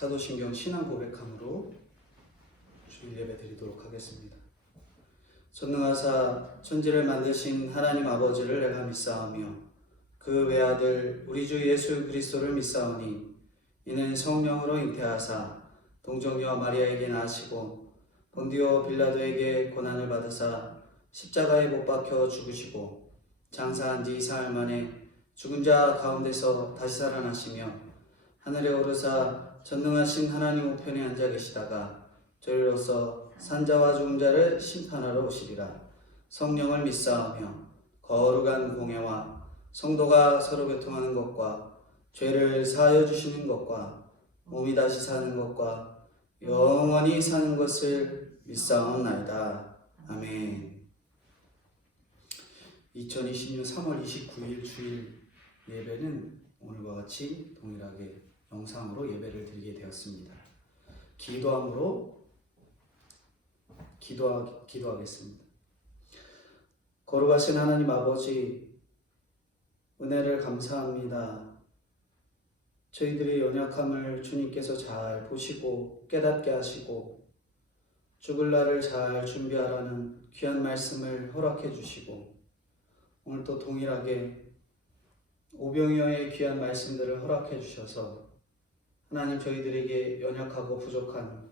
사도신경 신앙 고백함으로 주일 예배 드리도록 하겠습니다. 전능하사 천지를 만드신 하나님 아버지를 내가 믿사오며 그 외아들 우리 주 예수 그리스도를 믿사오니 이는 성령으로 잉태하사 동정녀 마리아에게 낳으시고 본디오 빌라도에게 고난을 받으사 십자가에 못 박혀 죽으시고 장사한 지 사흘 만에 죽은 자 가운데서 다시 살아나시며 하늘에 오르사 전능하신 하나님 우편에 앉아 계시다가 저리로서 산자와 죽은 자를 심판하러 오시리라. 성령을 믿사오며 거룩한 공예와 성도가 서로 교통하는 것과 죄를 사하여 주시는 것과 몸이 다시 사는 것과 영원히 사는 것을 믿사옵나이다. 아멘. 2020년 3월 29일 주일 예배는 오늘과 같이 동일하게 영상으로 예배를 드리게 되었습니다. 기도하겠습니다. 거룩하신 하나님 아버지, 은혜를 감사합니다. 저희들의 연약함을 주님께서 잘 보시고 깨닫게 하시고 죽을 날을 잘 준비하라는 귀한 말씀을 허락해 주시고 오늘도 동일하게 오병이어의 귀한 말씀들을 허락해 주셔서 하나님 저희들에게 연약하고 부족한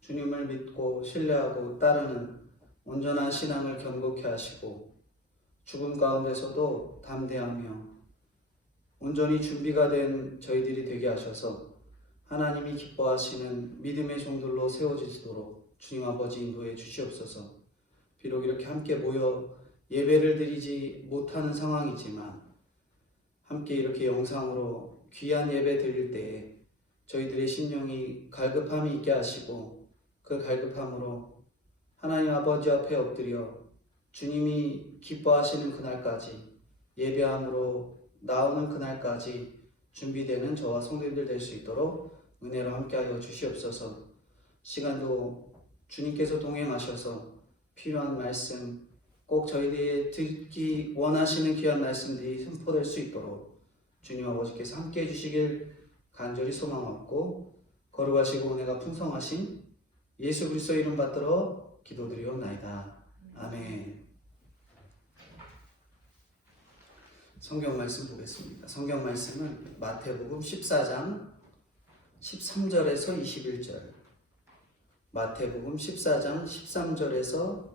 주님을 믿고 신뢰하고 따르는 온전한 신앙을 견고케 하시고 죽음 가운데서도 담대하며 온전히 준비가 된 저희들이 되게 하셔서 하나님이 기뻐하시는 믿음의 종들로 세워지도록 주님 아버지 인도해 주시옵소서. 비록 이렇게 함께 모여 예배를 드리지 못하는 상황이지만 함께 이렇게 영상으로 귀한 예배 드릴 때에 저희들의 심령이 갈급함이 있게 하시고 그 갈급함으로 하나님 아버지 앞에 엎드려 주님이 기뻐하시는 그날까지 예배함으로 나오는 그날까지 준비되는 저와 성도님들 될 수 있도록 은혜로 함께하여 주시옵소서. 시간도 주님께서 동행하셔서 필요한 말씀 꼭 저희들이 듣기 원하시는 귀한 말씀들이 선포될 수 있도록 주님 아버지께서 함께해 주시길 간절히 소망하고 거룩하시고 은혜가 풍성하신 예수 그리스도 이름 받들어 기도드리옵나이다. 아멘. 성경 말씀 보겠습니다. 성경 말씀은 마태복음 14장 13절에서 21절, 마태복음 14장 13절에서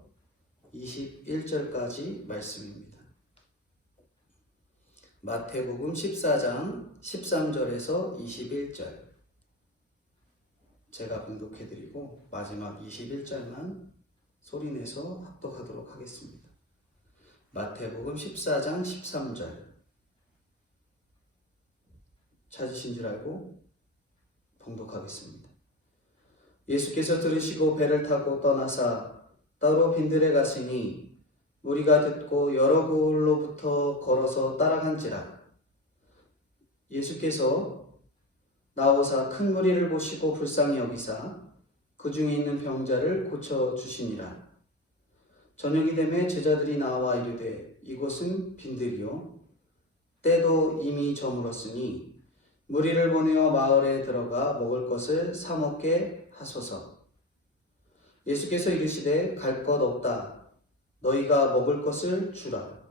21절까지 말씀입니다. 마태복음 14장 13절에서 21절 제가 봉독해드리고 마지막 21절만 소리내서 합독하도록 하겠습니다. 마태복음 14장 13절 찾으신 줄 알고 봉독하겠습니다. 예수께서 들으시고 배를 타고 떠나사 따로 빈들에 가시니 무리가 듣고 여러 곳로부터 걸어서 따라간지라. 예수께서 나오사 큰 무리를 보시고 불쌍히 여기사 그 중에 있는 병자를 고쳐주시니라. 저녁이 되매 제자들이 나와 이르되 이곳은 빈들이요 때도 이미 저물었으니 무리를 보내어 마을에 들어가 먹을 것을 사 먹게 하소서. 예수께서 이르시되 갈 것 없다. 너희가 먹을 것을 주라.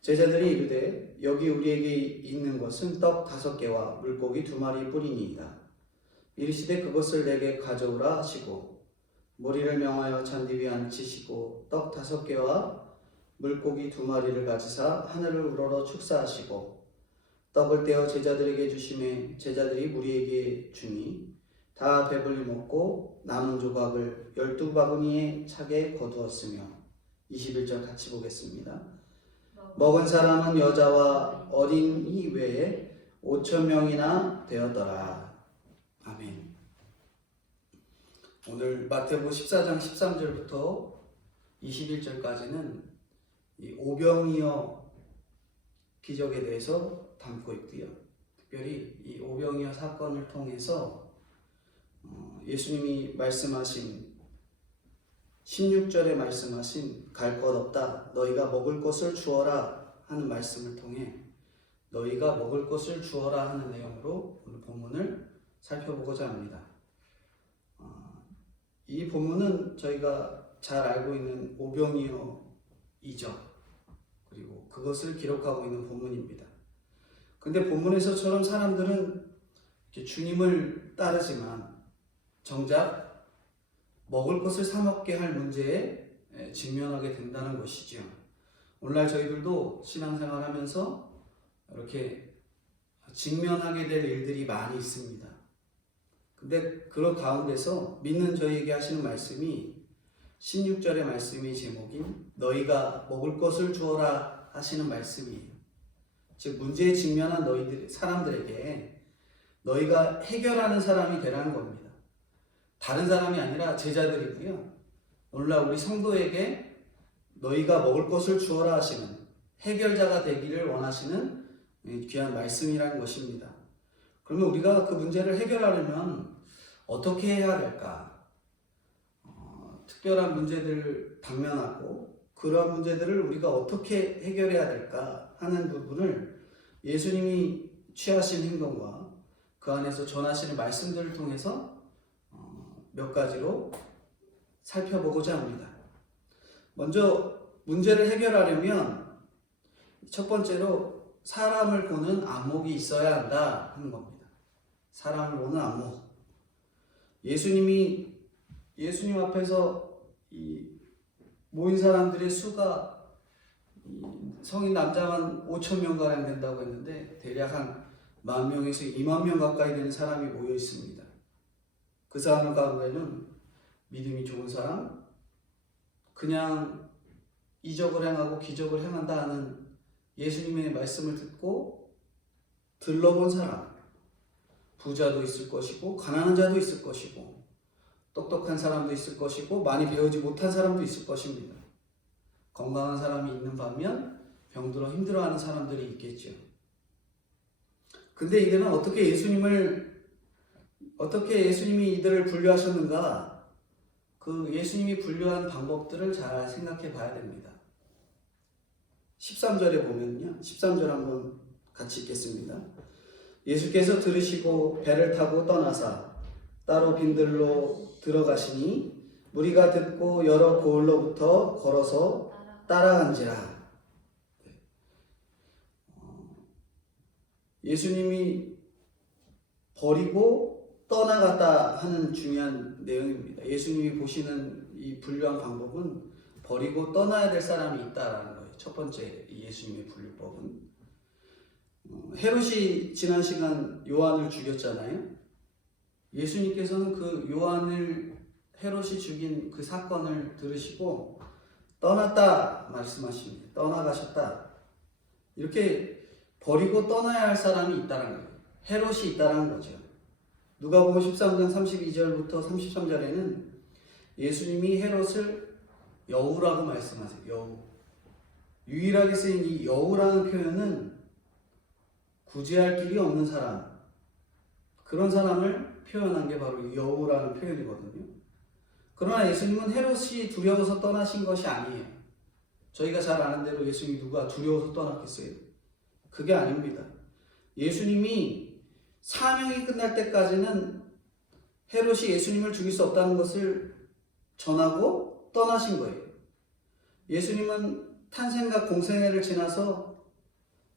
제자들이 이르되 여기 우리에게 있는 것은 떡 5개와 물고기 2마리 뿐이니이다. 이르시되 그것을 내게 가져오라 하시고 무리를 명하여 잔디 위에 앉히시고 떡 5개와 물고기 2마리를 가지사 하늘을 우러러 축사하시고 떡을 떼어 제자들에게 주시매 제자들이 무리에게 주니 다 배불리 먹고 남은 조각을 12바구니에 차게 거두었으며 21절 같이 보겠습니다. 먹은 사람은 여자와 어린이 외에 5,000명이나 되었더라. 아멘. 오늘 마태복음 14장 13절부터 21절까지는 이 오병이어 기적에 대해서 담고 있고요. 특별히 이 오병이어 사건을 통해서 예수님이 말씀하신 16절에 말씀하신 갈 것 없다 너희가 먹을 것을 주어라 하는 말씀을 통해 너희가 먹을 것을 주어라 하는 내용으로 오늘 본문을 살펴보고자 합니다. 이 본문은 저희가 잘 알고 있는 오병이어이죠. 그리고 그것을 기록하고 있는 본문입니다. 근데 본문에서처럼 사람들은 주님을 따르지만 정작 먹을 것을 사 먹게 할 문제에 직면하게 된다는 것이죠. 오늘날 저희들도 신앙생활 하면서 이렇게 직면하게 될 일들이 많이 있습니다. 근데 그런 가운데서 믿는 저희에게 하시는 말씀이 16절의 말씀이 제목인 너희가 먹을 것을 주어라 하시는 말씀이에요. 즉 문제에 직면한 사람들에게 너희가 해결하는 사람이 되라는 겁니다. 다른 사람이 아니라 제자들이고요. 오늘날 우리 성도에게 너희가 먹을 것을 주어라 하시는 해결자가 되기를 원하시는 귀한 말씀이라는 것입니다. 그러면 우리가 그 문제를 해결하려면 어떻게 해야 될까? 특별한 문제들을 당면하고 그러한 문제들을 우리가 어떻게 해결해야 될까 하는 부분을 예수님이 취하신 행동과 그 안에서 전하시는 말씀들을 통해서 몇 가지로 살펴보고자 합니다. 먼저 문제를 해결하려면 첫 번째로 사람을 보는 안목이 있어야 한다 하는 겁니다. 사람을 보는 안목. 예수님 앞에서 이 모인 사람들의 수가 성인 남자만 5,000명가량 된다고 했는데 대략 한 10,000명에서 20,000명 가까이 되는 사람이 모여 있습니다. 그 사람 가운데는 믿음이 좋은 사람, 그냥 이적을 행하고 기적을 행한다 하는 예수님의 말씀을 듣고 들러본 사람, 부자도 있을 것이고 가난한 자도 있을 것이고 똑똑한 사람도 있을 것이고 많이 배우지 못한 사람도 있을 것입니다. 건강한 사람이 있는 반면 병들어 힘들어하는 사람들이 있겠죠. 근데 이들은 어떻게 예수님이 이들을 분류하셨는가? 그 예수님이 분류한 방법들을 잘 생각해 봐야 됩니다. 13절에 보면요. 13절 한번 같이 읽겠습니다. 예수께서 들으시고 배를 타고 떠나사 따로 빈들로 들어가시니 무리가 듣고 여러 고을로부터 걸어서 따라간지라. 예수님이 버리고 떠나갔다 하는 중요한 내용입니다. 예수님이 보시는 이 분류한 방법은 버리고 떠나야 될 사람이 있다라는 거예요. 첫 번째 예수님의 분류법은. 헤롯이 지난 시간 요한을 죽였잖아요. 예수님께서는 그 헤롯이 죽인 그 사건을 들으시고 떠났다 말씀하십니다. 떠나가셨다. 이렇게 버리고 떠나야 할 사람이 있다는 거예요. 헤롯이 있다는 거죠. 누가복음 13장 32절부터 33절에는 예수님이 헤롯을 여우라고 말씀하세요. 여우. 유일하게 쓰인 이 여우라는 표현은 구제할 길이 없는 사람, 그런 사람을 표현한 게 바로 여우라는 표현이거든요. 그러나 예수님은 헤롯이 두려워서 떠나신 것이 아니에요. 저희가 잘 아는 대로 예수님이 누가 두려워서 떠났겠어요? 그게 아닙니다. 예수님이 사명이 끝날 때까지는 헤롯이 예수님을 죽일 수 없다는 것을 전하고 떠나신 거예요. 예수님은 탄생과 공생애를 지나서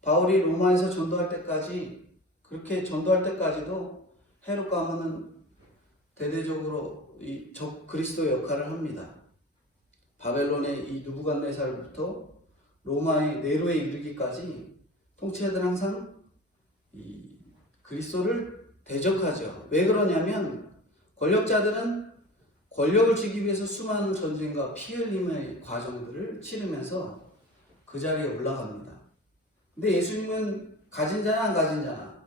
바울이 로마에서 전도할 때까지, 그렇게 전도할 때까지도 헤롯 가문은 대대적으로 이 그리스도의 역할을 합니다. 바벨론의 이 느부갓네살부터 로마의 네로에 이르기까지 통치자들은 항상 이 그리스도를 대적하죠. 왜 그러냐면 권력자들은 권력을 쥐기 위해서 수많은 전쟁과 피 흘림의 과정들을 치르면서 그 자리에 올라갑니다. 근데 예수님은 가진 자나 안 가진 자나,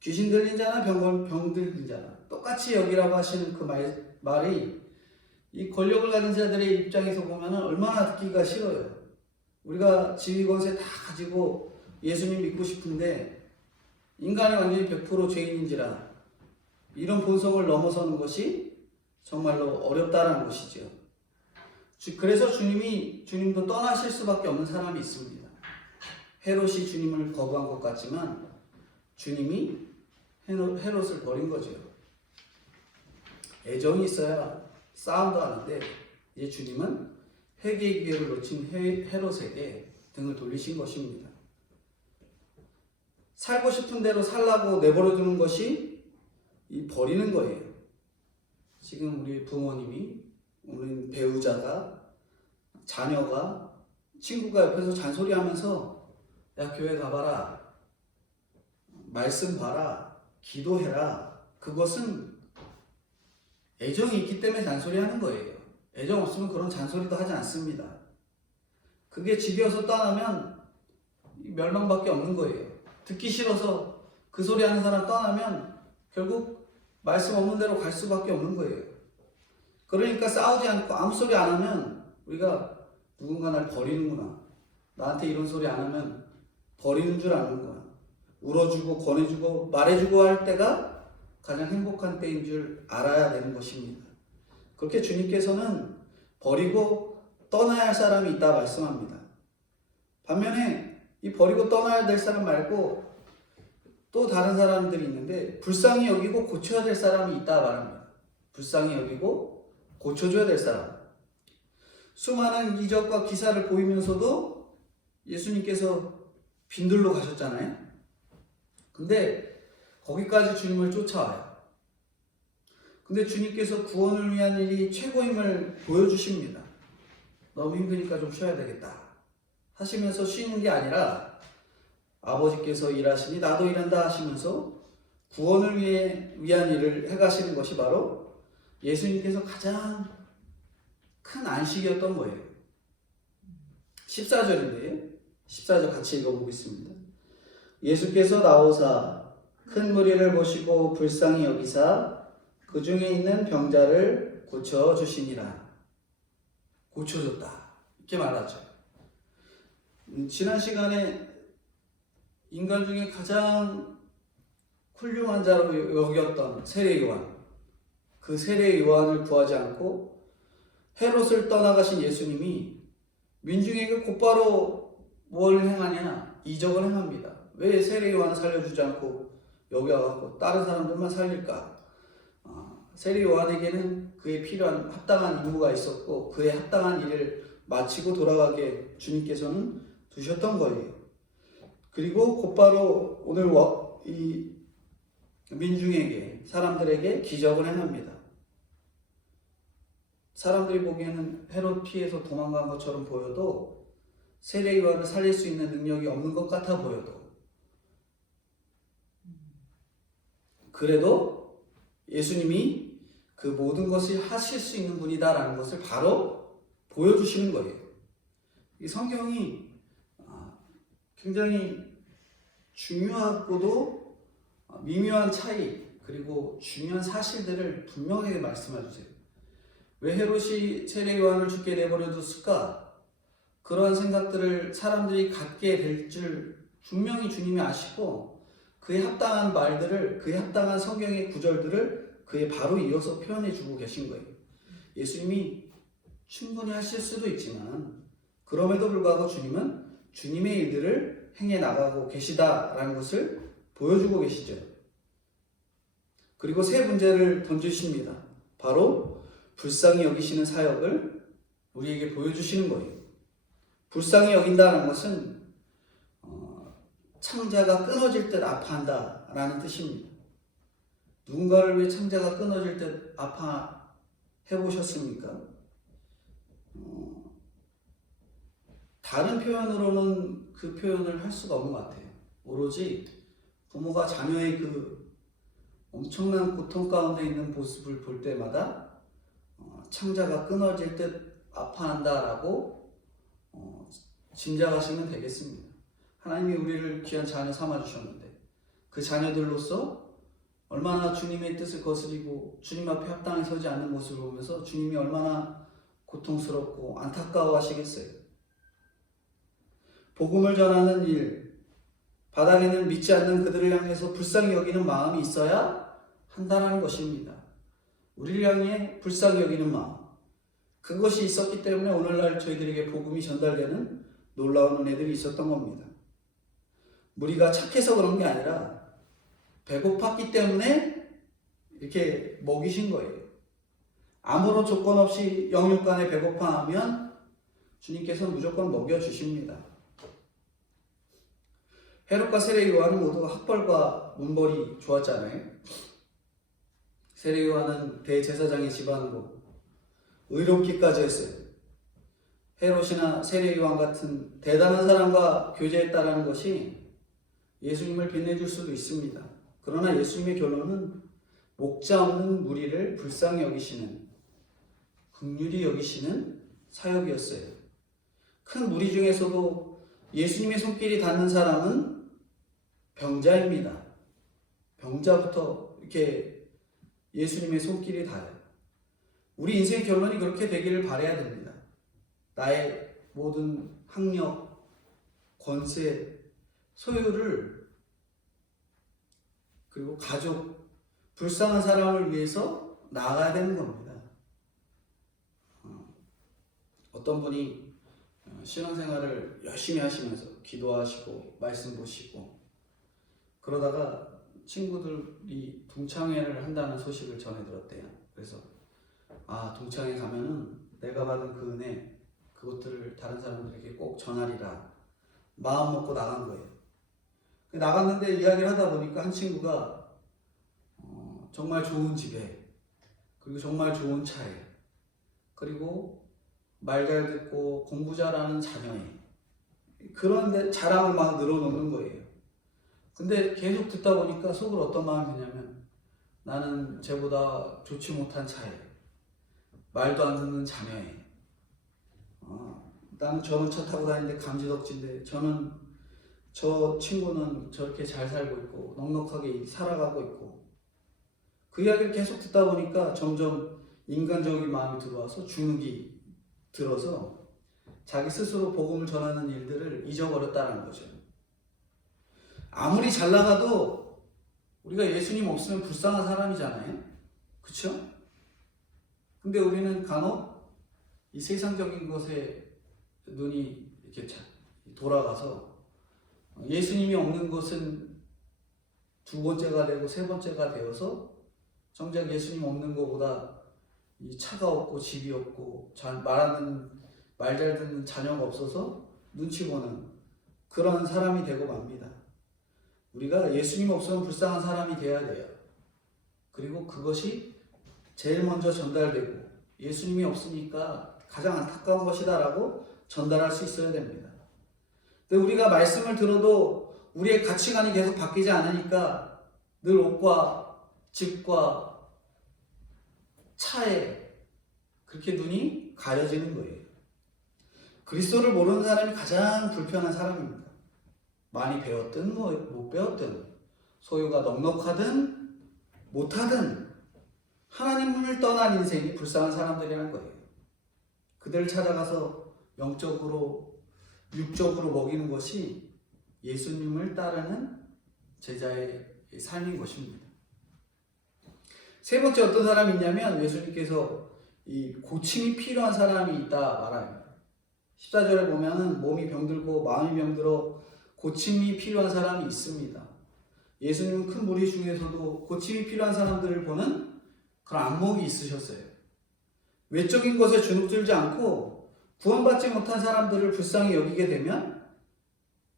귀신 들린 자나 병 들린 자나 똑같이 여기라고 하시는 그 말이 이 권력을 가진 자들의 입장에서 보면 얼마나 듣기가 싫어요. 우리가 지위권세 다 가지고 예수님 믿고 싶은데 인간이 완전히 100% 죄인인지라 이런 본성을 넘어서는 것이 정말로 어렵다라는 것이죠. 그래서 주님도 떠나실 수밖에 없는 사람이 있습니다. 헤롯이 주님을 거부한 것 같지만 주님이 헤롯을 버린 거죠. 애정이 있어야 싸움도 하는데 이제 주님은 회개의 기회를 놓친 헤롯에게 등을 돌리신 것입니다. 살고 싶은 대로 살라고 내버려 두는 것이 이 버리는 거예요. 지금 우리 부모님이, 우리 배우자가, 자녀가, 친구가 옆에서 잔소리하면서 야 교회 가봐라, 말씀 봐라, 기도해라. 그것은 애정이 있기 때문에 잔소리하는 거예요. 애정 없으면 그런 잔소리도 하지 않습니다. 그게 지겨워서 떠나면 멸망밖에 없는 거예요. 듣기 싫어서 그 소리 하는 사람 떠나면 결국 말씀 없는 대로 갈 수밖에 없는 거예요. 그러니까 싸우지 않고 아무 소리 안 하면 우리가 누군가 날 버리는구나, 나한테 이런 소리 안 하면 버리는 줄 아는구나, 울어주고 권해주고 말해주고 할 때가 가장 행복한 때인 줄 알아야 되는 것입니다. 그렇게 주님께서는 버리고 떠나야 할 사람이 있다 말씀합니다. 반면에 이 버리고 떠나야 될 사람 말고 또 다른 사람들이 있는데 불쌍히 여기고 고쳐야 될 사람이 있다 말합니다. 불쌍히 여기고 고쳐줘야 될 사람. 수많은 이적과 기사를 보이면서도 예수님께서 빈들로 가셨잖아요. 근데 거기까지 주님을 쫓아와요. 근데 주님께서 구원을 위한 일이 최고임을 보여주십니다. 너무 힘드니까 좀 쉬어야 되겠다 하시면서 쉬는 게 아니라 아버지께서 일하시니 나도 일한다 하시면서 구원을 위한 일을 해가시는 것이 바로 예수님께서 가장 큰 안식이었던 거예요. 14절인데요. 14절 같이 읽어보겠습니다. 예수께서 나오사 큰 무리를 보시고 불쌍히 여기사 그 중에 있는 병자를 고쳐주시니라. 고쳐줬다 이렇게 말하죠. 지난 시간에 인간 중에 가장 훌륭한 자로 여겼던 세례 요한, 그 세례 요한을 구하지 않고 헤롯을 떠나가신 예수님이 민중에게 곧바로 뭘 행하냐? 이적을 행합니다. 왜 세례 요한을 살려주지 않고 여기 와서 다른 사람들만 살릴까? 세례 요한에게는 그에 필요한 합당한 임무가 있었고 그에 합당한 일을 마치고 돌아가게 주님께서는 두셨던 거예요. 그리고 곧바로 오늘 이 민중에게, 사람들에게 기적을 행합니다. 사람들이 보기에는 헤롯 피해서 도망간 것처럼 보여도 세례 요한을 살릴 수 있는 능력이 없는 것 같아 보여도 그래도 예수님이 그 모든 것을 하실 수 있는 분이다라는 것을 바로 보여주시는 거예요. 이 성경이 굉장히 중요하고도 미묘한 차이 그리고 중요한 사실들을 분명하게 말씀해 주세요. 왜 헤롯이 세례 요한을 죽게 내버려뒀을까? 그러한 생각들을 사람들이 갖게 될 줄 분명히 주님이 아시고 그에 합당한 말들을, 그에 합당한 성경의 구절들을 그에 바로 이어서 표현해 주고 계신 거예요. 예수님이 충분히 하실 수도 있지만 그럼에도 불구하고 주님은 주님의 일들을 행해 나가고 계시다라는 것을 보여주고 계시죠. 그리고 세 문제를 던지십니다. 바로 불쌍히 여기시는 사역을 우리에게 보여주시는 거예요. 불쌍히 여긴다는 것은 창자가 끊어질 듯 아파한다라는 뜻입니다. 누군가를 위해 창자가 끊어질 듯 아파해 보셨습니까? 다른 표현으로는 그 표현을 할 수가 없는 것 같아요. 오로지 부모가 자녀의 그 엄청난 고통 가운데 있는 모습을 볼 때마다 창자가 끊어질 듯 아파한다라고 짐작하시면 되겠습니다. 하나님이 우리를 귀한 자녀 삼아주셨는데 그 자녀들로서 얼마나 주님의 뜻을 거스리고 주님 앞에 합당히 서지 않는 모습을 보면서 주님이 얼마나 고통스럽고 안타까워 하시겠어요. 복음을 전하는 일, 바닥에는 믿지 않는 그들을 향해서 불쌍히 여기는 마음이 있어야 한다는 것입니다. 우리를 향해 불쌍히 여기는 마음, 그것이 있었기 때문에 오늘날 저희들에게 복음이 전달되는 놀라운 은혜들이 있었던 겁니다. 무리가 착해서 그런 게 아니라 배고팠기 때문에 이렇게 먹이신 거예요. 아무런 조건 없이 영육간에 배고파하면 주님께서 무조건 먹여주십니다. 헤롯과 세례 요한은 모두 학벌과 문벌이 좋았잖아요. 세례 요한은 대제사장의 집안으로 의롭기까지 했어요. 헤롯이나 세례 요한 같은 대단한 사람과 교제했다라는 것이 예수님을 빛내줄 수도 있습니다. 그러나 예수님의 결론은 목자 없는 무리를 불쌍히 여기시는, 긍휼히 여기시는 사역이었어요. 큰 무리 중에서도 예수님의 손길이 닿는 사람은 병자입니다. 병자부터 이렇게 예수님의 손길이 닿아요. 우리 인생 결론이 그렇게 되기를 바라야 됩니다. 나의 모든 학력, 권세, 소유를, 그리고 가족, 불쌍한 사람을 위해서 나아가야 되는 겁니다. 어떤 분이 신앙생활을 열심히 하시면서 기도하시고 말씀 보시고 그러다가 친구들이 동창회를 한다는 소식을 전해 들었대요. 그래서 동창회 가면은 내가 받은 그 은혜, 그것들을 다른 사람들에게 꼭 전하리라 마음 먹고 나간 거예요. 나갔는데 이야기를 하다 보니까 한 친구가 정말 좋은 집에, 그리고 정말 좋은 차에, 그리고 말 잘 듣고 공부 잘하는 자녀에, 그런데 자랑을 막 늘어놓는 거예요. 근데 계속 듣다 보니까 속으로 어떤 마음이 드냐면, 나는 쟤보다 좋지 못한 차에, 말도 안 듣는 자녀에, 나는 저는 차 타고 다니는데 감지덕지인데 저 친구는 저렇게 잘 살고 있고 넉넉하게 살아가고 있고, 그 이야기를 계속 듣다 보니까 점점 인간적인 마음이 들어와서 주눅이 들어서 자기 스스로 복음을 전하는 일들을 잊어버렸다는 거죠. 아무리 잘 나가도 우리가 예수님 없으면 불쌍한 사람이잖아요. 그렇죠? 근데 우리는 간혹 이 세상적인 것에 눈이 이렇게 돌아가서 예수님이 없는 것은 두 번째가 되고 세 번째가 되어서 정작 예수님 없는 것보다 이 차가 없고 집이 없고 말 잘 듣는 자녀가 없어서 눈치 보는 그런 사람이 되고 맙니다. 우리가 예수님 없으면 불쌍한 사람이 되어야 돼요. 그리고 그것이 제일 먼저 전달되고 예수님이 없으니까 가장 안타까운 것이다 라고 전달할 수 있어야 됩니다. 근데 우리가 말씀을 들어도 우리의 가치관이 계속 바뀌지 않으니까 늘 옷과 집과 차에 그렇게 눈이 가려지는 거예요. 그리스도를 모르는 사람이 가장 불편한 사람입니다. 많이 배웠든 못 배웠든, 소유가 넉넉하든 못하든 하나님을 떠난 인생이 불쌍한 사람들이라는 거예요. 그들을 찾아가서 영적으로 육적으로 먹이는 것이 예수님을 따르는 제자의 삶인 것입니다. 세 번째 어떤 사람이 있냐면 예수님께서 이 고침이 필요한 사람이 있다 말합니다. 14절에 보면은 몸이 병들고 마음이 병들어 고침이 필요한 사람이 있습니다. 예수님은 큰 무리 중에서도 고침이 필요한 사람들을 보는 그런 안목이 있으셨어요. 외적인 것에 주눅들지 않고 구원받지 못한 사람들을 불쌍히 여기게 되면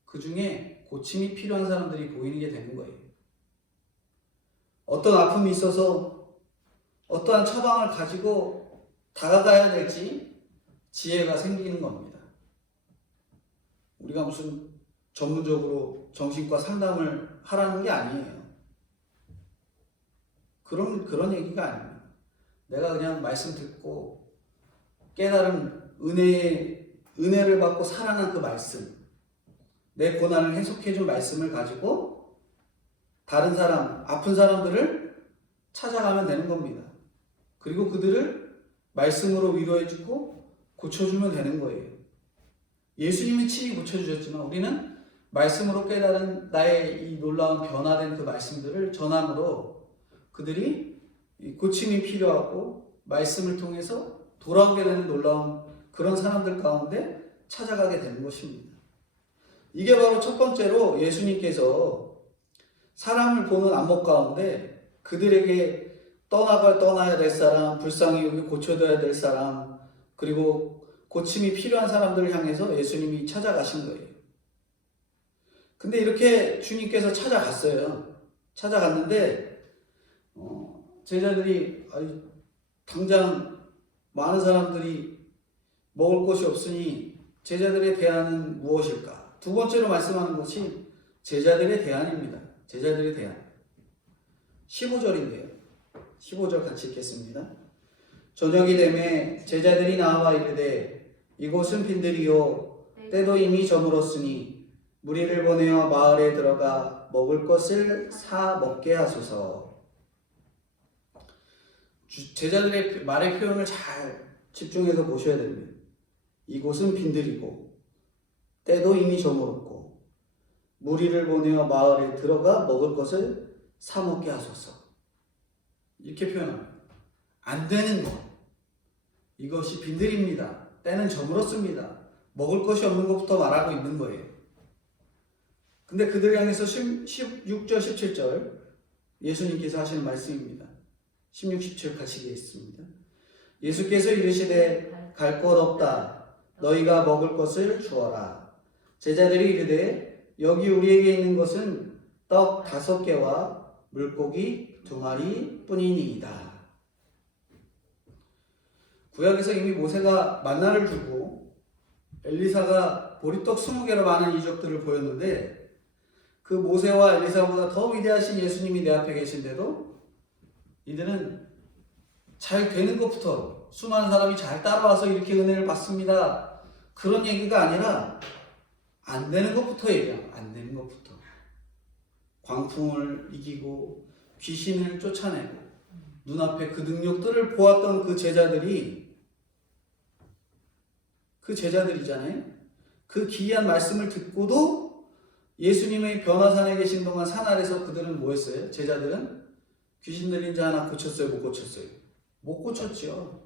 그 중에 고침이 필요한 사람들이 보이게 되는 거예요. 어떤 아픔이 있어서 어떠한 처방을 가지고 다가가야 될지 지혜가 생기는 겁니다. 우리가 무슨 전문적으로 정신과 상담을 하라는 게 아니에요. 그런 얘기가 아닙니다. 내가 그냥 말씀 듣고 깨달은 은혜를 받고 살아난 그 말씀, 내 고난을 해석해준 말씀을 가지고 다른 사람, 아픈 사람들을 찾아가면 되는 겁니다. 그리고 그들을 말씀으로 위로해주고 고쳐주면 되는 거예요. 예수님이 친히 고쳐주셨지만 우리는 말씀으로 깨달은 나의 이 놀라운 변화된 그 말씀들을 전함으로 그들이 고침이 필요하고 말씀을 통해서 돌아오게 되는 놀라운 그런 사람들 가운데 찾아가게 되는 것입니다. 이게 바로 첫 번째로 예수님께서 사람을 보는 안목 가운데 그들에게 떠나야 될 사람, 불쌍히 여기 고쳐둬야 될 사람, 그리고 고침이 필요한 사람들을 향해서 예수님이 찾아가신 거예요. 근데 이렇게 주님께서 찾아갔어요. 찾아갔는데 제자들이 당장 많은 사람들이 먹을 것이 없으니 제자들의 대안은 무엇일까? 두 번째로 말씀하는 것이 제자들의 대안입니다. 제자들의 대안. 15절인데요. 15절 같이 읽겠습니다. 저녁이 되매 제자들이 나와 이르되 이곳은 빈들이요 때도 이미 저물었으니 무리를 보내어 마을에 들어가 먹을 것을 사 먹게 하소서. 제자들의 말의 표현을 잘 집중해서 보셔야 됩니다. 이곳은 빈들이고 때도 이미 저물었고 무리를 보내어 마을에 들어가 먹을 것을 사 먹게 하소서. 이렇게 표현합니다. 안 되는 것. 이것이 빈들입니다. 때는 저물었습니다. 먹을 것이 없는 것부터 말하고 있는 거예요. 근데 그들 향해서 16절, 17절 예수님께서 하시는 말씀입니다. 16, 17 같이 읽겠습니다. 예수께서 이르시되 갈 곳 없다. 너희가 먹을 것을 주어라. 제자들이 이르되 여기 우리에게 있는 것은 떡 5개와 물고기 2마리 뿐이니이다. 구약에서 이미 모세가 만나를 주고 엘리사가 보리떡 20개로 많은 이적들을 보였는데 그 모세와 엘리사보다 더 위대하신 예수님이 내 앞에 계신데도 이들은 잘 되는 것부터 수많은 사람이 잘 따라와서 이렇게 은혜를 받습니다. 그런 얘기가 아니라 안 되는 것부터 얘기해요. 안 되는 것부터. 광풍을 이기고 귀신을 쫓아내고 눈앞에 그 능력들을 보았던 그 제자들이잖아요. 그 기이한 말씀을 듣고도 예수님의 변화산에 계신 동안 산 아래서 그들은 뭐 했어요? 제자들은 귀신 들린 자 하나 고쳤어요? 못 고쳤어요? 못 고쳤죠.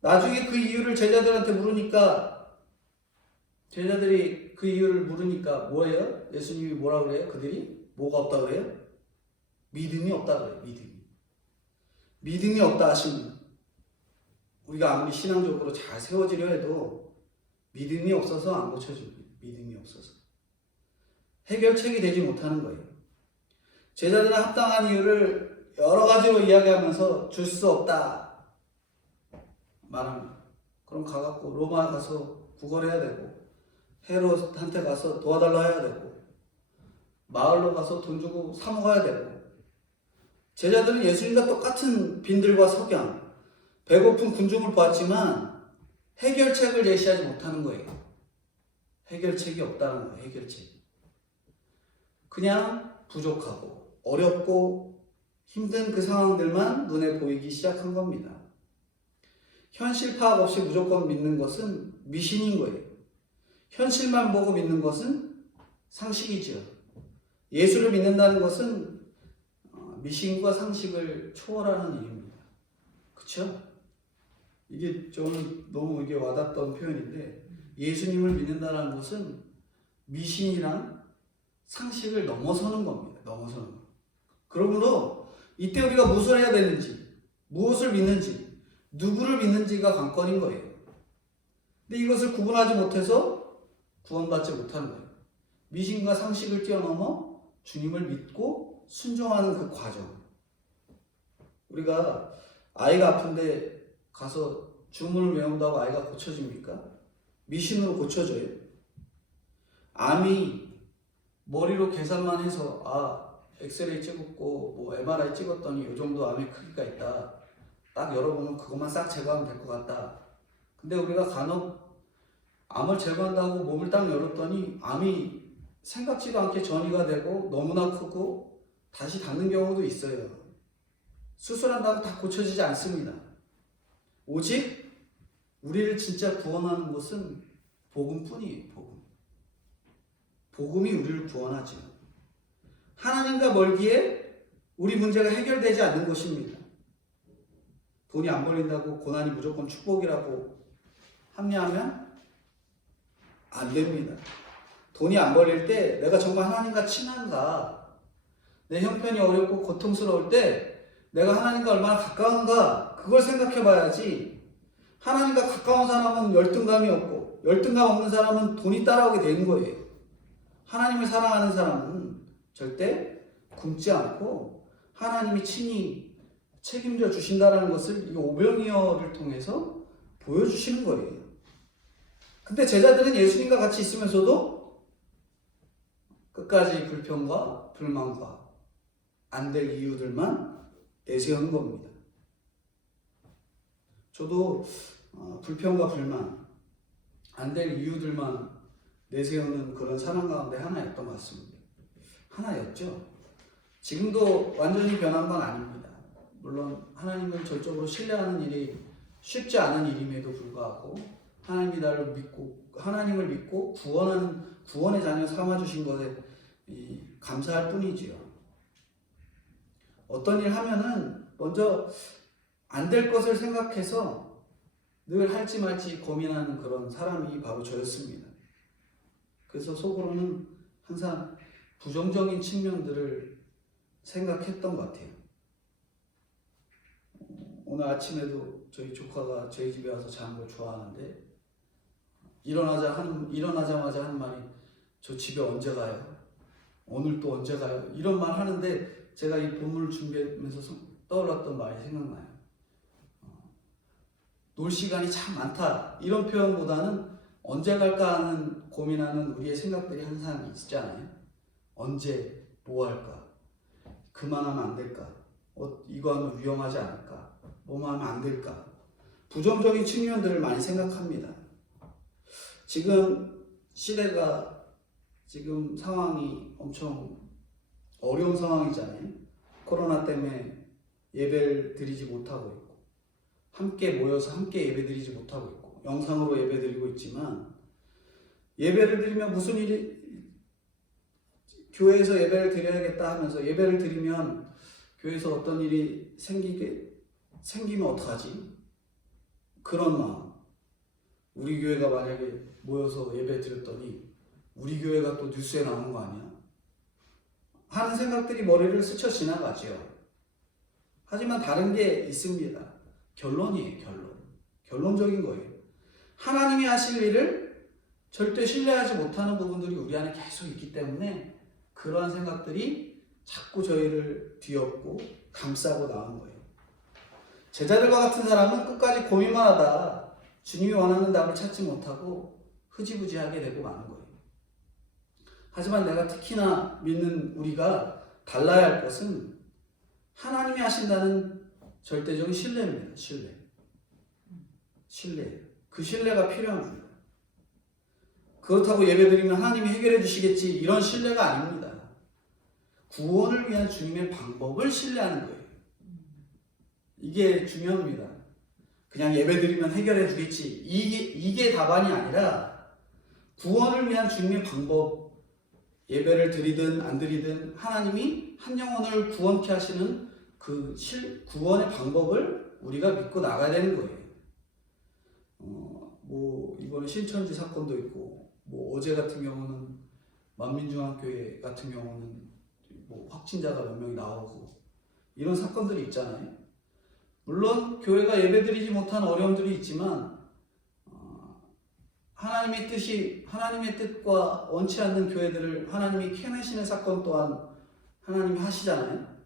나중에 그 이유를 제자들한테 물으니까 제자들이 그 이유를 물으니까 뭐예요? 예수님이 뭐라 그래요? 그들이 뭐가 없다 그래요? 믿음이 없다 그래요. 믿음이 없다 하시면 우리가 아무리 신앙적으로 잘 세워지려 해도 믿음이 없어서 안 고쳐집니다. 믿음이 없어서 해결책이 되지 못하는 거예요. 제자들은 합당한 이유를 여러 가지로 이야기하면서 줄 수 없다 말합니다. 그럼 가갖고 로마 가서 구걸해야 되고 헤롯한테 가서 도와달라 해야 되고 마을로 가서 돈 주고 사 먹어야 되고 제자들은 예수님과 똑같은 빈들과 석양 배고픈 군중을 보았지만 해결책을 제시하지 못하는 거예요. 해결책이 없다는 거예요. 해결책. 그냥 부족하고 어렵고 힘든 그 상황들만 눈에 보이기 시작한 겁니다. 현실 파악 없이 무조건 믿는 것은 미신인 거예요. 현실만 보고 믿는 것은 상식이죠. 예수를 믿는다는 것은 미신과 상식을 초월하는 일입니다. 그렇죠? 이게 저는 너무 이게 와닿던 표현인데 예수님을 믿는다는 것은 미신이랑 상식을 넘어서는 겁니다. 넘어서는 거. 그러므로 이때 우리가 무엇을 해야 되는지, 무엇을 믿는지, 누구를 믿는지가 관건인 거예요. 근데 이것을 구분하지 못해서 구원받지 못하는 거예요. 미신과 상식을 뛰어넘어 주님을 믿고 순종하는 그 과정. 우리가 아이가 아픈데 가서 주문을 외운다고 아이가 고쳐집니까? 미신으로 고쳐져요. 암이 머리로 계산만 해서 엑스레이 찍었고 뭐 MRI 찍었더니 이 정도 암의 크기가 있다. 딱 열어보면 그것만 싹 제거하면 될 것 같다. 근데 우리가 간혹 암을 제거한다고 몸을 딱 열었더니 암이 생각지도 않게 전이가 되고 너무나 크고 다시 닿는 경우도 있어요. 수술한다고 다 고쳐지지 않습니다. 오직 우리를 진짜 구원하는 것은 복음뿐이에요. 복음이 우리를 구원하죠. 하나님과 멀기에 우리 문제가 해결되지 않는 것입니다. 돈이 안 벌린다고 고난이 무조건 축복이라고 합리하면 안 됩니다. 돈이 안 벌릴 때 내가 정말 하나님과 친한가? 내 형편이 어렵고 고통스러울 때 내가 하나님과 얼마나 가까운가? 그걸 생각해 봐야지. 하나님과 가까운 사람은 열등감이 없고 열등감 없는 사람은 돈이 따라오게 되는 거예요. 하나님을 사랑하는 사람은 절대 굶지 않고 하나님이 친히 책임져 주신다는 것을 이 오병이어를 통해서 보여주시는 거예요. 근데 제자들은 예수님과 같이 있으면서도 끝까지 불평과 불만과 안 될 이유들만 내세우는 겁니다. 저도 불평과 불만, 안 될 이유들만 내세우는 그런 사람 가운데 하나였던 것 같습니다. 하나였죠. 지금도 완전히 변한 건 아닙니다. 물론 하나님을 절적으로 신뢰하는 일이 쉽지 않은 일임에도 불구하고 하나님을 믿고 구원의 자녀 삼아주신 것에 감사할 뿐이지요. 어떤 일 하면은 먼저 안 될 것을 생각해서 늘 할지 말지 고민하는 그런 사람이 바로 저였습니다. 그래서 속으로는 항상 부정적인 측면들을 생각했던 것 같아요. 오늘 아침에도 저희 조카가 저희 집에 와서 자는 걸 좋아하는데 일어나자마자 하는 말이 저 집에 언제 가요? 오늘 또 언제 가요? 이런 말 하는데 제가 이 본문을 준비하면서 떠올랐던 말이 생각나요. 놀 시간이 참 많다. 이런 표현보다는 언제 갈까 하는 고민하는 우리의 생각들이 항상 있잖아요. 언제, 뭐 할까? 그만하면 안 될까? 이거 하면 위험하지 않을까? 뭐만 하면 안 될까? 부정적인 측면들을 많이 생각합니다. 지금 시대가 지금 상황이 엄청 어려운 상황이잖아요. 코로나 때문에 예배를 드리지 못하고 있고 함께 모여서 함께 예배 드리지 못하고 있고 영상으로 예배 드리고 있지만 예배를 드리면 무슨 일이 교회에서 예배를 드려야겠다 하면서 예배를 드리면 교회에서 어떤 일이 생기면 어떡하지? 그런 마음. 우리 교회가 만약에 모여서 예배 드렸더니 우리 교회가 또 뉴스에 나오는 거 아니야? 하는 생각들이 머리를 스쳐 지나가죠. 하지만 다른 게 있습니다. 결론이에요. 결론적인 거예요. 하나님이 하실 일을 절대 신뢰하지 못하는 부분들이 우리 안에 계속 있기 때문에 그러한 생각들이 자꾸 저희를 뒤엎고 감싸고 나오는 거예요. 제자들과 같은 사람은 끝까지 고민만 하다 주님이 원하는 답을 찾지 못하고 흐지부지하게 되고 마는 거예요. 하지만 내가 특히나 믿는 우리가 달라야 할 것은 하나님이 하신다는 절대적인 신뢰입니다. 신뢰. 그 신뢰가 필요합니다. 그렇다고 예배드리면 하나님이 해결해 주시겠지 이런 신뢰가 아닙니다. 구원을 위한 주님의 방법을 신뢰하는 거예요. 이게 중요합니다. 그냥 예배드리면 해결해 주겠지 이게 답안이 아니라 구원을 위한 주님의 방법, 예배를 드리든 안 드리든 하나님이 한 영혼을 구원케 하시는 그 구원의 방법을 우리가 믿고 나가야 되는 거예요. 이번에 신천지 사건도 있고, 어제 같은 경우는 만민중앙교회 같은 경우는 확진자가 몇 명이 나오고 이런 사건들이 있잖아요. 물론 교회가 예배드리지 못한 어려움들이 있지만 하나님의 뜻과 원치 않는 교회들을 하나님이 캐내시는 사건 또한 하나님이 하시잖아요.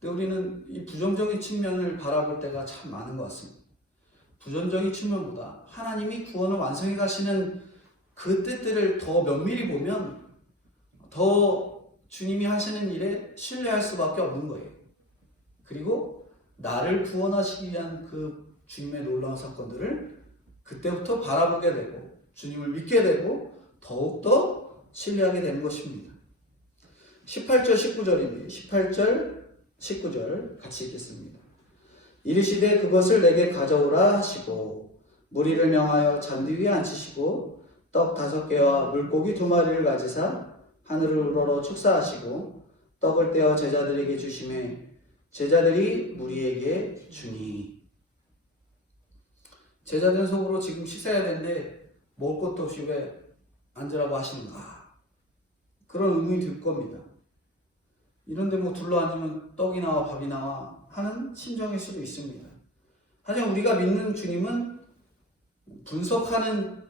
근데 우리는 이 부정적인 측면을 바라볼 때가 참 많은 것 같습니다. 부정적인 측면보다 하나님이 구원을 완성해 가시는 그 뜻들을 더 면밀히 보면 더 주님이 하시는 일에 신뢰할 수밖에 없는 거예요. 그리고 나를 구원하시기 위한 그 주님의 놀라운 사건들을 그때부터 바라보게 되고 주님을 믿게 되고 더욱더 신뢰하게 되는 것입니다. 18절 19절입니다. 18절 19절 같이 읽겠습니다. 이르시되 그것을 내게 가져오라 하시고 무리를 명하여 잔디 위에 앉히시고 떡 5개와 물고기 2마리를 가지사 하늘을 우러러 축사하시고 떡을 떼어 제자들에게 주시매 제자들이 무리에게 주니. 제자들은 속으로 지금 씻어야 되는데 먹을 것도 없이 왜 앉으라고 하시는가? 그런 의문이 들 겁니다. 이런데 뭐 둘러앉으면 떡이 나와 밥이 나와 하는 심정일 수도 있습니다. 하지만 우리가 믿는 주님은 분석하는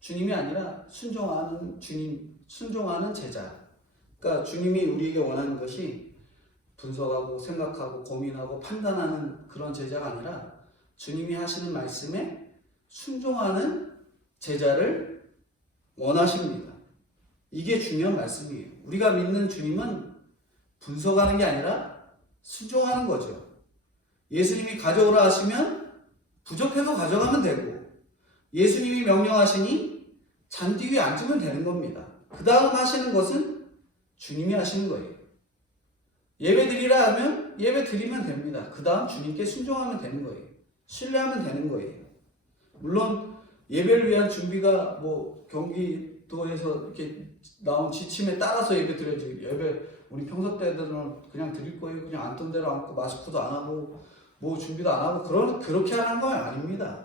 주님이 아니라 순종하는 주님, 순종하는 제자. 그러니까 주님이 우리에게 원하는 것이 분석하고 생각하고 고민하고 판단하는 그런 제자가 아니라 주님이 하시는 말씀에 순종하는 제자를 원하십니다. 이게 중요한 말씀이에요. 우리가 믿는 주님은 분석하는 게 아니라 순종하는 거죠. 예수님이 가져오라 하시면 부족해도 가져가면 되고, 예수님이 명령하시니 잔디 위에 앉으면 되는 겁니다. 그 다음 하시는 것은 주님이 하시는 거예요. 예배 드리라 하면 예배 드리면 됩니다. 그 다음 주님께 순종하면 되는 거예요. 신뢰하면 되는 거예요. 물론 예배를 위한 준비가 뭐 경기도에서 이렇게 나온 지침에 따라서 예배 드려야지, 예배 우리 평소 때들은 그냥 드릴 거예요. 그냥 앉던 대로 앉고 마스크도 안 하고 뭐 준비도 안 하고 그렇게 하는 건 아닙니다.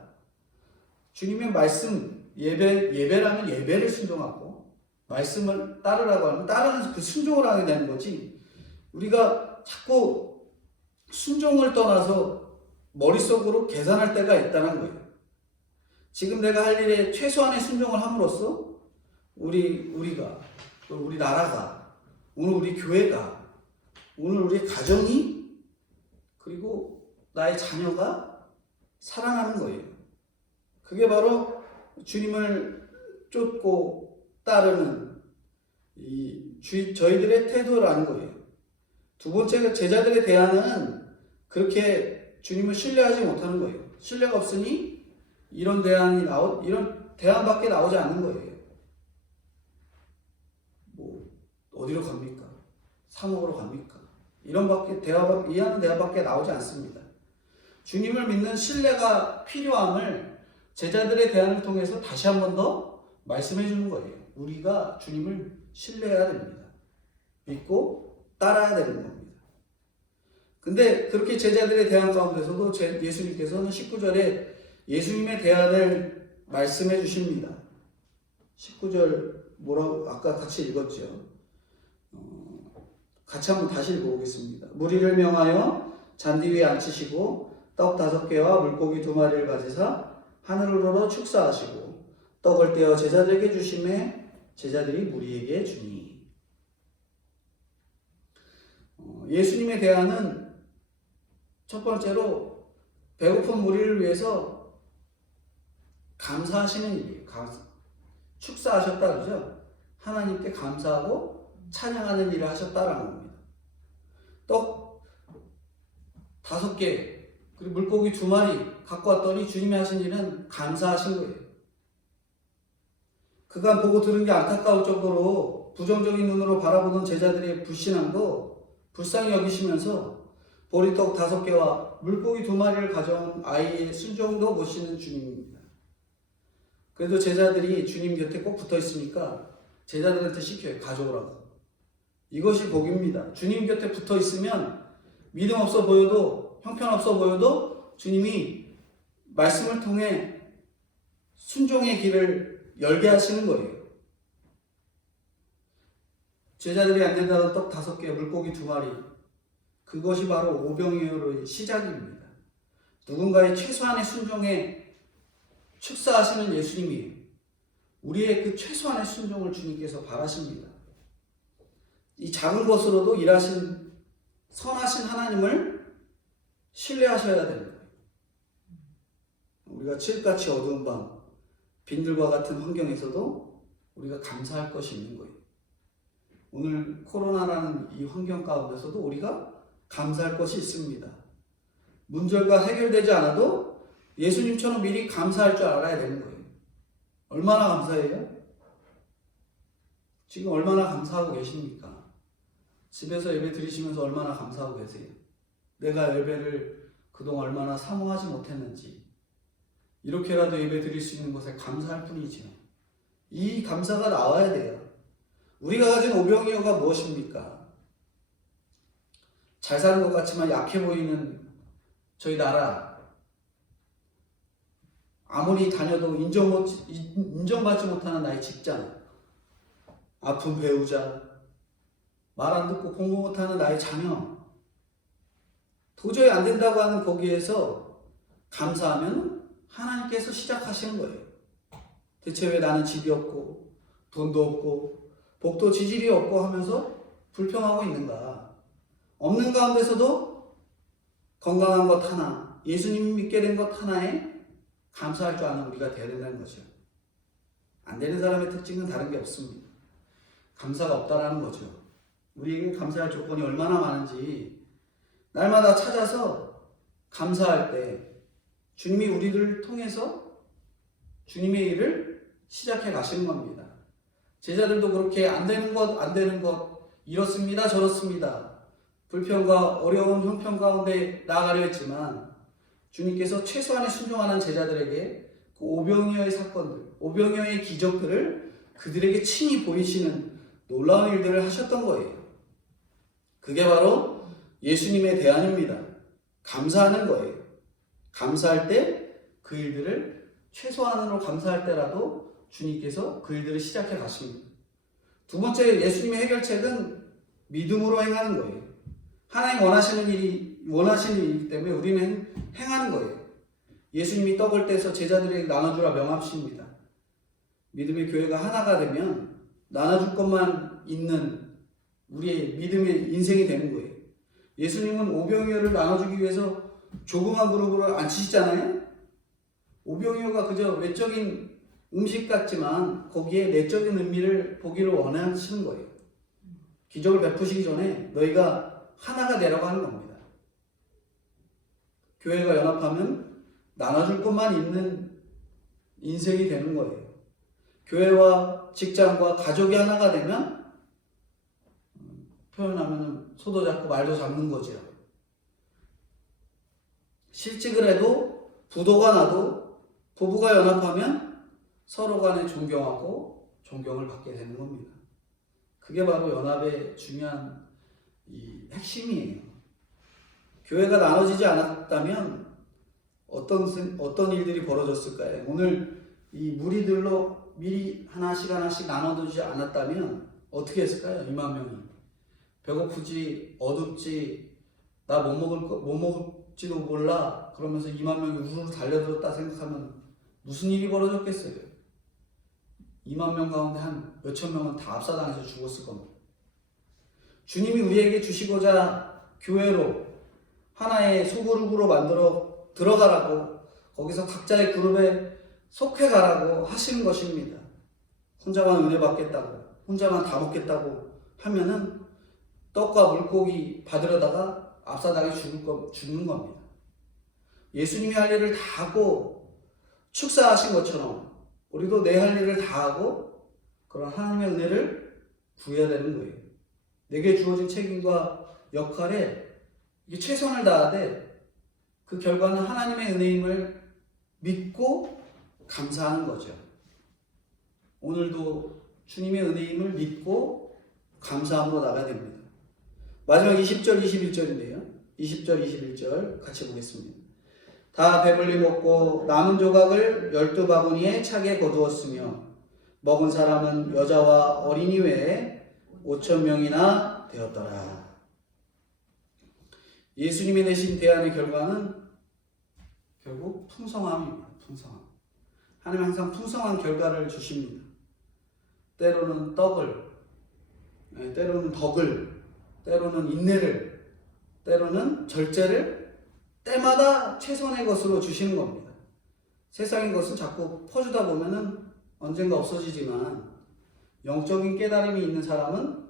주님의 말씀, 예배라면 예배를 순종하고, 말씀을 따르라고 하면 따르는 그 순종을 하게 되는 거지, 우리가 자꾸 순종을 떠나서 머릿속으로 계산할 때가 있다는 거예요. 지금 내가 할 일에 최소한의 순종을 함으로써 우리가, 우리 나라가, 오늘 우리 교회가, 오늘 우리 가정이, 그리고 나의 자녀가 살아나는 거예요. 그게 바로 주님을 쫓고 따르는 저희들의 태도라는 거예요. 두 번째가 제자들의 대안은 그렇게 주님을 신뢰하지 못하는 거예요. 신뢰가 없으니 이런 대안밖에 나오지 않는 거예요. 뭐 어디로 갑니까? 사목으로 갑니까? 이하는 대화밖에 나오지 않습니다. 주님을 믿는 신뢰가 필요함을 제자들의 대안을 통해서 다시 한 번 더 말씀해 주는 거예요. 우리가 주님을 신뢰해야 됩니다. 믿고 따라야 되는 겁니다. 근데 그렇게 제자들의 대안 가운데서도 예수님께서는 19절에 예수님의 대안을 말씀해 주십니다. 19절 뭐라고 아까 같이 읽었죠. 같이 한번 다시 읽어보겠습니다. 무리를 명하여 잔디 위에 앉히시고 떡 5개와 물고기 2마리를 가지사 하늘으로 축사하시고 떡을 떼어 제자들에게 주심에 제자들이 무리에게 주니. 예수님의 대안은 첫 번째로 배고픈 무리를 위해서 감사하시는 일이에요. 축사하셨다 그러죠. 하나님께 감사하고 찬양하는 일을 하셨다라는 겁니다. 떡 5개 그리고 물고기 2마리 갖고 왔더니 주님이 하신 일은 감사하신 거예요. 그간 보고 들은 게 안타까울 정도로 부정적인 눈으로 바라보던 제자들의 불신앙도 불쌍히 여기시면서 보리떡 5개와 물고기 2마리를 가져온 아이의 순종도 보시는 주님입니다. 그래도 제자들이 주님 곁에 꼭 붙어 있으니까 제자들한테 시켜요. 가져오라고. 이것이 복입니다. 주님 곁에 붙어 있으면 믿음 없어 보여도, 형편없어 보여도 주님이 말씀을 통해 순종의 길을 열게 하시는 거예요. 제자들이 앉는다던 떡 5개, 물고기 2마리, 그것이 바로 오병이어의 시작입니다. 누군가의 최소한의 순종에 축사하시는 예수님이에요. 우리의 그 최소한의 순종을 주님께서 바라십니다. 이 작은 것으로도 일하신 선하신 하나님을 신뢰하셔야 되는 거예요. 우리가 칠흑같이 어두운 밤, 빈들과 같은 환경에서도 우리가 감사할 것이 있는 거예요. 오늘 코로나라는 이 환경 가운데서도 우리가 감사할 것이 있습니다. 문제가 해결되지 않아도 예수님처럼 미리 감사할 줄 알아야 되는 거예요. 얼마나 감사해요? 지금 얼마나 감사하고 계십니까? 집에서 예배 드리시면서 얼마나 감사하고 계세요? 내가 예배를 그동안 얼마나 사모하지 못했는지, 이렇게라도 예배 드릴 수 있는 것에 감사할 뿐이지요. 이 감사가 나와야 돼요. 우리가 가진 오병이어가 무엇입니까? 잘 사는 것 같지만 약해 보이는 저희 나라, 아무리 다녀도 인정받지 못하는 나의 직장, 아픈 배우자, 말 안 듣고 공부 못하는 나의 자녀, 도저히 안 된다고 하는 거기에서 감사하면 하나님께서 시작하시는 거예요. 대체 왜 나는 집이 없고 돈도 없고 복도 지질이 없고 하면서 불평하고 있는가? 없는 가운데서도 건강한 것 하나, 예수님 믿게 된 것 하나에 감사할 줄 아는 우리가 되어야 된다는 거죠. 안 되는 사람의 특징은 다른 게 없습니다. 감사가 없다라는 거죠. 우리에게 감사할 조건이 얼마나 많은지 날마다 찾아서 감사할 때 주님이 우리를 통해서 주님의 일을 시작해 가시는 겁니다. 제자들도 그렇게 안 되는 것, 이렇습니다, 저렇습니다. 불평과 어려운 형편 가운데 나아가려 했지만 주님께서 최소한의 순종하는 제자들에게 그 오병이어의 사건들, 오병이어의 기적들을 그들에게 친히 보이시는 놀라운 일들을 하셨던 거예요. 그게 바로 예수님의 대안입니다. 감사하는 거예요. 감사할 때 그 일들을 최소한으로 감사할 때라도 주님께서 그 일들을 시작해 가십니다. 두 번째 예수님의 해결책은 믿음으로 행하는 거예요. 하나님 원하시는 일이기 때문에 우리는 행하는 거예요. 예수님이 떡을 떼서 제자들에게 나눠주라 명하십니다. 믿음의 교회가 하나가 되면 나눠줄 것만 있는 우리의 믿음의 인생이 되는 거예요. 예수님은 오병이어를 나눠주기 위해서 조그만 그룹으로 안 치시잖아요. 오병이어가 그저 외적인 음식 같지만 거기에 내적인 의미를 보기를 원하시는 거예요. 기적을 베푸시기 전에 너희가 하나가 되라고 하는 겁니다. 교회가 연합하면 나눠줄 것만 있는 인생이 되는 거예요. 교회와 직장과 가족이 하나가 되면 표현하면 소도 잡고 말도 잡는 거죠. 실직을 해도 부도가 나도 부부가 연합하면 서로 간에 존경하고 존경을 받게 되는 겁니다. 그게 바로 연합의 중요한 이 핵심이에요. 교회가 나눠지지 않았다면 어떤 일들이 벌어졌을까요? 오늘 이 무리들로 미리 하나씩 나눠두지 않았다면 어떻게 했을까요? 2만 명이 배고프지, 어둡지, 나 못 먹을지도 몰라 그러면서 2만 명이 우르르 달려들었다 생각하면 무슨 일이 벌어졌겠어요? 2만 명 가운데 한 몇천 명은 다 압사당해서 죽었을 겁니다. 주님이 우리에게 주시고자 교회로 하나의 소그룹으로 만들어 들어가라고 거기서 각자의 그룹에 속해 가라고 하시는 것입니다. 혼자만 은혜 받겠다고 혼자만 다 먹겠다고 하면은 떡과 물고기 받으려다가 압사당해 죽는 겁니다. 예수님이 할 일을 다 하고 축사하신 것처럼 우리도 내 할 일을 다 하고 그런 하나님의 은혜를 구해야 되는 거예요. 내게 주어진 책임과 역할에 최선을 다하되 그 결과는 하나님의 은혜임을 믿고 감사하는 거죠. 오늘도 주님의 은혜임을 믿고 감사함으로 나가야 됩니다. 마지막 20절, 21절인데요. 20절, 21절 같이 보겠습니다. 다 배불리 먹고 남은 조각을 12바구니에 차게 거두었으며 먹은 사람은 여자와 어린이 외에 5,000명이나 되었더라. 예수님이 내신 대안의 결과는 결국 풍성함입니다. 풍성함. 하나님 항상 풍성한 결과를 주십니다. 때로는 떡을, 때로는 덕을, 때로는 인내를, 때로는 절제를 때마다 최선의 것으로 주시는 겁니다. 세상의 것은 자꾸 퍼주다 보면은 언젠가 없어지지만 영적인 깨달음이 있는 사람은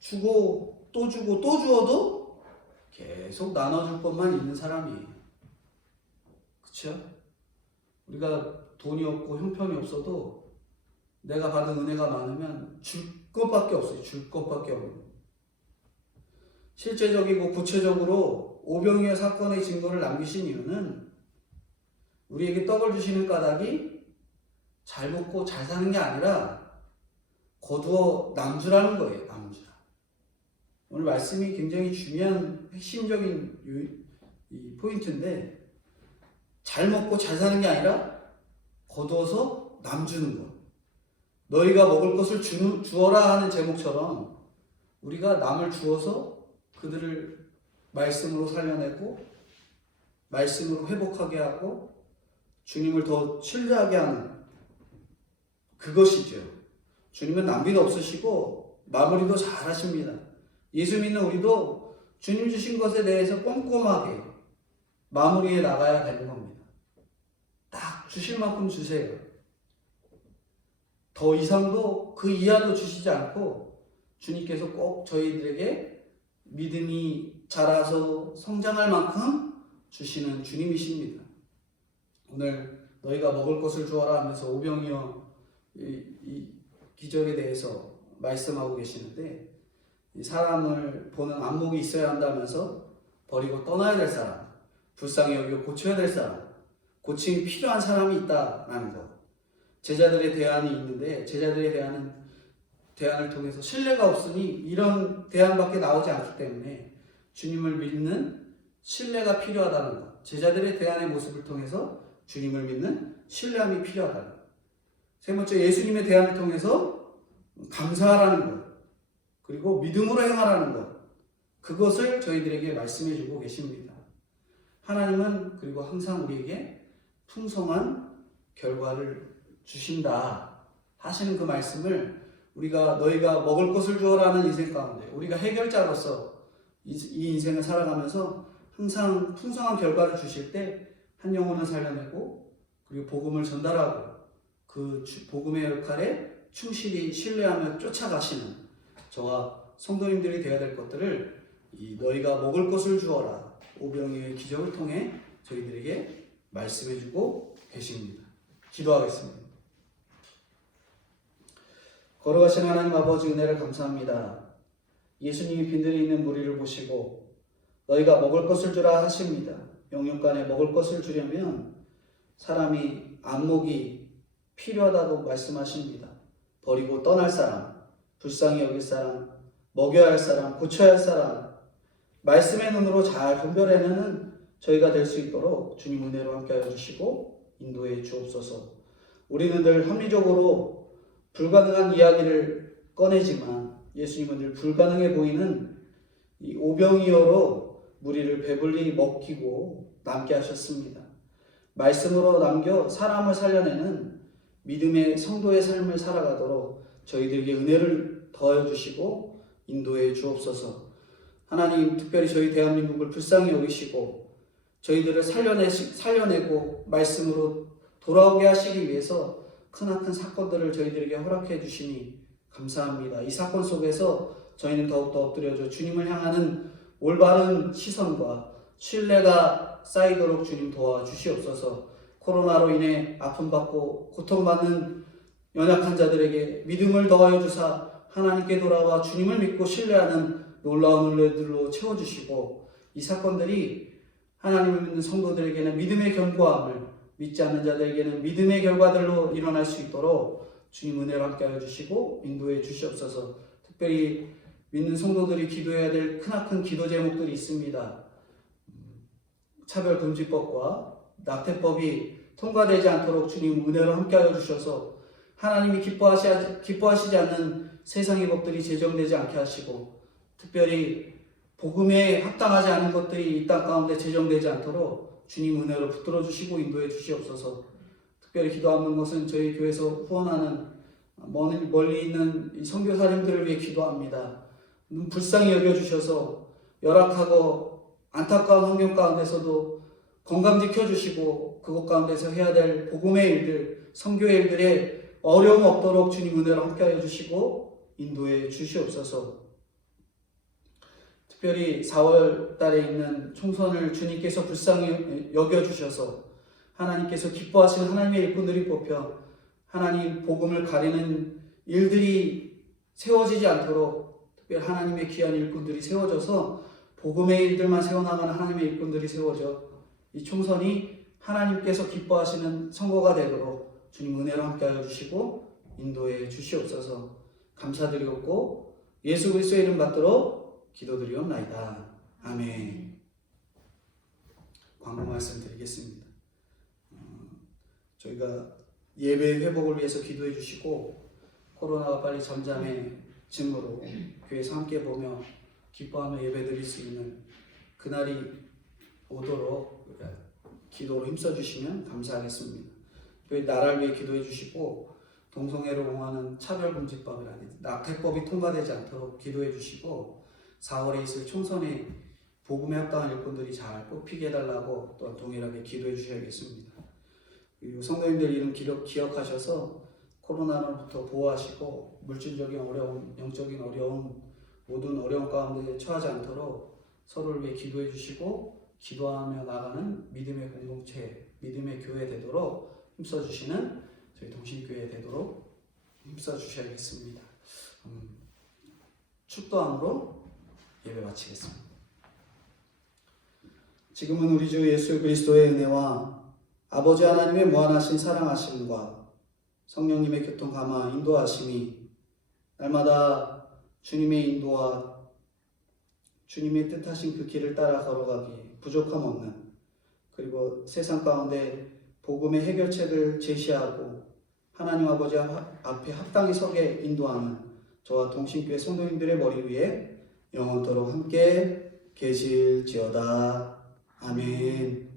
주고 또 주고 또 주어도 계속 나눠줄 것만 있는 사람이에요. 그렇죠? 우리가 돈이 없고 형편이 없어도 내가 받은 은혜가 많으면 줄 것밖에 없어요. 줄 것밖에 없는. 실제적이고 구체적으로 오병이어 사건의 증거를 남기신 이유는 우리에게 떡을 주시는 까닭이 잘 먹고 잘 사는 게 아니라 거두어 남주라는 거예요. 남주라. 오늘 말씀이 굉장히 중요한 핵심적인 이 포인트인데 잘 먹고 잘 사는 게 아니라 거두어서 남주는 것. 너희가 먹을 것을 주어라 하는 제목처럼 우리가 남을 주어서 그들을 말씀으로 살려내고 말씀으로 회복하게 하고 주님을 더 신뢰하게 하는 그것이죠. 주님은 낭비도 없으시고 마무리도 잘 하십니다. 예수 믿는 우리도 주님 주신 것에 대해서 꼼꼼하게 마무리해 나가야 되는 겁니다. 딱 주실 만큼 주세요. 더 이상도 그 이하도 주시지 않고 주님께서 꼭 저희들에게 믿음이 자라서 성장할 만큼 주시는 주님이십니다. 오늘 너희가 먹을 것을 주어라 하면서 오병이어 이 기적에 대해서 말씀하고 계시는데, 이 사람을 보는 안목이 있어야 한다면서 버리고 떠나야 될 사람, 불쌍히 여기고 고쳐야 될 사람, 고침이 필요한 사람이 있다라는 것. 제자들의 대안이 있는데 제자들의 대안을 통해서 신뢰가 없으니 이런 대안밖에 나오지 않기 때문에 주님을 믿는 신뢰가 필요하다는 것. 제자들의 대안의 모습을 통해서 주님을 믿는 신뢰함이 필요하다는 것. 세 번째, 예수님의 대안을 통해서 감사하라는 것. 그리고 믿음으로 행하라는 것. 그것을 저희들에게 말씀해 주고 계십니다. 하나님은 그리고 항상 우리에게 풍성한 결과를 주신다 하시는 그 말씀을 너희가 먹을 것을 주어라는 인생 가운데 우리가 해결자로서 이 인생을 살아가면서 항상 풍성한 결과를 주실 때 한 영혼을 살려내고 그리고 복음을 전달하고 그 복음의 역할에 충실히 신뢰하며 쫓아가시는 저와 성도님들이 되어야 될 것들을 너희가 먹을 것을 주어라 오병이어의 기적을 통해 저희들에게 말씀해주고 계십니다. 기도하겠습니다. 걸어가신 하나님 아버지 은혜를 감사합니다. 예수님이 빈들이 있는 무리를 보시고 너희가 먹을 것을 주라 하십니다. 영육간에 먹을 것을 주려면 사람이 안목이 필요하다고 말씀하십니다. 버리고 떠날 사람, 불쌍히 여길 사람, 먹여야 할 사람, 고쳐야 할 사람, 말씀의 눈으로 잘 분별해내는 저희가 될 수 있도록 주님 은혜로 함께하여 주시고 인도해 주옵소서. 우리는 늘 합리적으로 불가능한 이야기를 꺼내지만 예수님은 늘 불가능해 보이는 이 오병이어로 무리를 배불리 먹히고 남게 하셨습니다. 말씀으로 남겨 사람을 살려내는 믿음의 성도의 삶을 살아가도록 저희들에게 은혜를 더해 주시고 인도해 주옵소서. 하나님, 특별히 저희 대한민국을 불쌍히 여기시고 저희들을 살려내고 말씀으로 돌아오게 하시기 위해서 크나큰 사건들을 저희들에게 허락해 주시니 감사합니다. 이 사건 속에서 저희는 더욱더 엎드려져 주님을 향하는 올바른 시선과 신뢰가 쌓이도록 주님 도와주시옵소서. 코로나로 인해 아픔받고 고통받는 연약한 자들에게 믿음을 더하여 주사 하나님께 돌아와 주님을 믿고 신뢰하는 놀라운 은혜들로 채워주시고 이 사건들이 하나님을 믿는 성도들에게는 믿음의 견고함을, 믿지 않는 자들에게는 믿음의 결과들로 일어날 수 있도록 주님 은혜로 함께하여 주시고 인도해 주시옵소서. 특별히 믿는 성도들이 기도해야 될 크나큰 기도 제목들이 있습니다. 차별금지법과 낙태법이 통과되지 않도록 주님 은혜로 함께하여 주셔서 하나님이 기뻐하시지 않는 세상의 법들이 제정되지 않게 하시고 특별히 복음에 합당하지 않은 것들이 이 땅 가운데 제정되지 않도록 주님 은혜로 붙들어 주시고 인도해 주시옵소서. 특별히 기도하는 것은 저희 교회에서 후원하는 멀리 있는 선교사님들을 위해 기도합니다. 불쌍히 여겨주셔서 열악하고 안타까운 환경 가운데서도 건강 지켜주시고 그곳 가운데서 해야 될 복음의 일들, 선교의 일들에 어려움 없도록 주님 은혜로 함께하여 주시고 인도해 주시옵소서. 특별히 4월 달에 있는 총선을 주님께서 불쌍히 여겨주셔서 하나님께서 기뻐하시는 하나님의 일꾼들이 뽑혀 하나님 복음을 가리는 일들이 세워지지 않도록 특별히 하나님의 귀한 일꾼들이 세워져서 복음의 일들만 세워나가는 하나님의 일꾼들이 세워져 이 총선이 하나님께서 기뻐하시는 선거가 되도록 주님 은혜로 함께하여 주시고 인도해 주시옵소서. 감사드리옵고 예수 그리스도의 이름 받도록 기도드리옵나이다. 아멘. 광고 말씀 드리겠습니다. 저희가 예배 회복을 위해서 기도해 주시고 코로나가 빨리 잠잠해 증으로 교회에서 함께 보며 기뻐하며 예배드릴 수 있는 그날이 오도록 기도로 힘써주시면 감사하겠습니다. 교회 나라를 위해 기도해 주시고 동성애를 옹호하는 차별금지법이라든지 낙태법이 통과되지 않도록 기도해 주시고 4월에 있을 총선에 복음에 합당한 일꾼들이 잘 뽑히게 해달라고 또한 동일하게 기도해 주셔야겠습니다. 그리고 성도님들 이름 기억하셔서 코로나로부터 보호하시고 물질적인 어려움, 영적인 어려움, 모든 어려움 가운데 처하지 않도록 서로를 위해 기도해 주시고 기도하며 나가는 믿음의 공동체, 믿음의 교회 되도록 힘써 주시는 저희 동신교회 되도록 힘써 주셔야겠습니다. 축도함으로 예배 마치겠습니다. 지금은 우리 주 예수 그리스도의 은혜와 아버지 하나님의 무한하신 사랑하심과 성령님의 교통 감화 인도하심이 날마다 주님의 인도와 주님의 뜻하신 그 길을 따라 걸어가기 부족함 없는, 그리고 세상 가운데 복음의 해결책을 제시하고 하나님 아버지 앞에 합당히 서게 인도하는 저와 동신교회 성도님들의 머리 위에 영원토록 함께 계실지어다. 아멘.